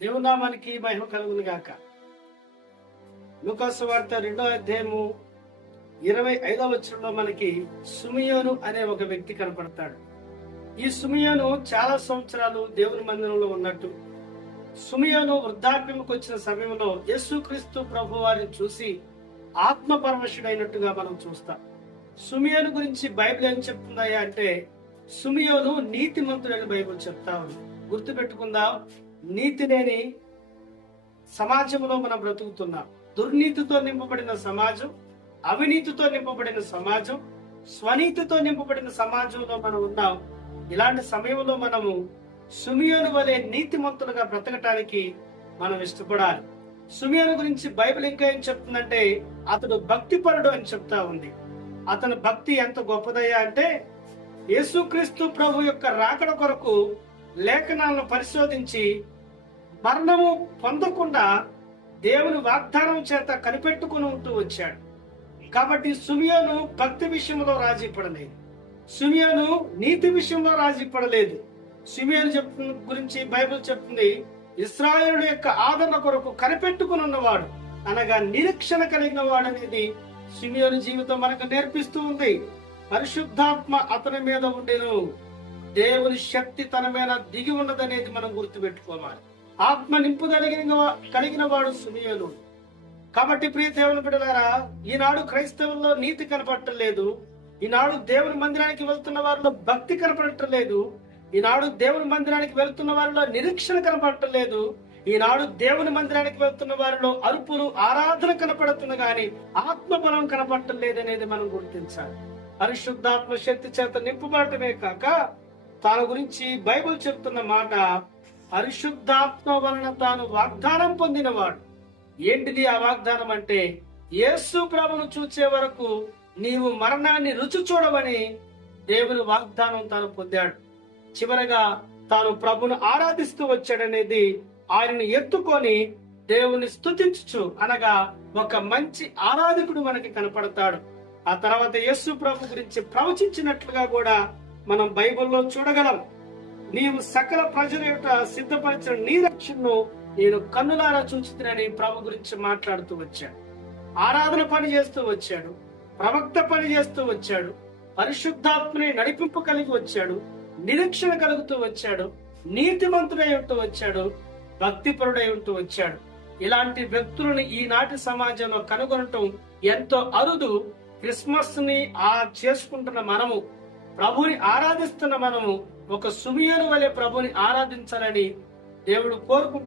దేవునామానికి మహిమ కలుగును గాక. లూకాసు వార్త రెండో అధ్యాయము ఇరవై ఐదవ వచ్చరంలో మనకి సుమియోను అనే ఒక వ్యక్తి కనపడతాడు. ఈ సుమియోను చాలా సంవత్సరాలు దేవుని మందిరంలో ఉన్నట్టు. సుమియోను వృద్ధాప్యంకి వచ్చిన సమయంలో యేసుక్రీస్తు ప్రభు వారిని చూసి ఆత్మపరమశుడైనట్టుగా మనం చూస్తాం. సుమియోను గురించి బైబిల్ ఏం చెప్తుందా అంటే సుమియోను నీతిమంతుడని బైబిల్ చెప్తా ఉంది. గుర్తు పెట్టుకుందాం నీతి లేని సమాజంలో మనం బ్రతుకుతున్నాం. దుర్నీతితో నింపబడిన సమాజం అవినీతితో నింపబడిన సమాజం స్వనీతితో నింపబడిన సమాజంలో మనం ఉన్నాం. ఇలాంటి సమయంలో మనము సుమియోను వలె నీతిమంతులుగా బ్రతకటానికి మనం ఇష్టపడాలి. సుమియోను గురించి బైబిల్ ఇంకా ఏం చెప్తుందంటే అతడు భక్తిపరుడు అని చెప్తా ఉంది. అతని భక్తి ఎంత గొప్పదయ్యా అంటే యేసుక్రీస్తు ప్రభు యొక్క రాకడ కొరకు లేఖనాలను పరిశోధించి మరణము పొందకుండా దేవుని వాగ్దానం చేత కనిపెట్టుకుని ఉంటూ వచ్చాడు. కాబట్టి సుమియోను భక్తి విషయంలో రాజీ పడలేదు. సుమియోను నీతి విషయంలో రాజీ పడలేదు. సుమియోను చెప్తున్న గురించి బైబిల్ చెప్తుంది ఇస్రాయేలు యొక్క ఆదరణ కొరకు కనిపెట్టుకుని ఉన్నవాడు అనగా నిరీక్షణ కలిగిన వాడు అనేది సిమియోని జీవితం మనకు నేర్పిస్తూ ఉంది. పరిశుద్ధాత్మ అతని మీద ఉండేను. దేవుని శక్తి తన మీద దిగి ఉన్నదనేది మనం గుర్తుపెట్టుకోవాలి. ఆత్మ నింపు కలిగిన వాడు సుమియోను కాబట్టి ప్రియ దేవుని బిడ్డలారా ఈనాడు క్రైస్తవుల్లో నీతి కనపడటలేదు. ఈనాడు దేవుని మందిరానికి వెళ్తున్న వారిలో భక్తి కనపడటం లేదు ఈనాడు దేవుని మందిరానికి వెళ్తున్న వారిలో నిరీక్షణ కనపడటం లేదు ఈనాడు దేవుని మందిరానికి వెళ్తున్న వారిలో అరుపులు ఆరాధన కనపడుతుంది గాని ఆత్మబలం కనపడటం లేదనేది మనం గుర్తించాలి. పరిశుద్ధాత్మ శక్తి చేత నింపుబడటమే కాక తాను గురించి బైబిల్ చెప్తున్న మాట పరిశుద్ధాత్మ వలన తాను వాగ్దానం పొందినవాడు. ఏంటిది ఆ వాగ్దానం అంటే? యేసు ప్రభును చూచే వరకు నీవు మరణాన్ని రుచి చూడవని దేవుని వాగ్దానం తాను పొందాడు. చివరగా తాను ప్రభును ఆరాధిస్తూ వచ్చాడనేది ఆయనను ఎత్తుకొని దేవుని స్తుతించుచు అనగా ఒక మంచి ఆరాధకుడు మనకి కనపడతాడు. ఆ తర్వాత యేసు ప్రభు గురించి ప్రవచించినట్లుగా కూడా మనం బైబిల్లో చూడగలం. నీవు సకల ప్రజల యొక్క సిద్ధపరిచిన నీ రక్షణను నేను కన్నులారా చూచుతునని ప్రభు గురించి మాట్లాడుతూ వచ్చాడు. ఆరాధన పని చేస్తూ వచ్చాడు. ప్రవక్త పని చేస్తూ వచ్చాడు. పరిశుద్ధాత్మని నడిపింపు కలిగి వచ్చాడు. నిరీక్షణ కలుగుతూ వచ్చాడు. నీతిమంతుడై ఉంటూ వచ్చాడు. భక్తిపరుడై ఉంటూ వచ్చాడు. ఇలాంటి వ్యక్తులను ఈనాటి సమాజంలో కనుగొనటం ఎంతో అరుదు. క్రిస్మస్ని ఆ చేసుకుంటున్న మనము ప్రభుని ఆరాధిస్తున్న మనము ఒక సుమియను వలె ప్రభుని ఆరాధించాలని దేవుడు కోరుకుంటున్నాడు.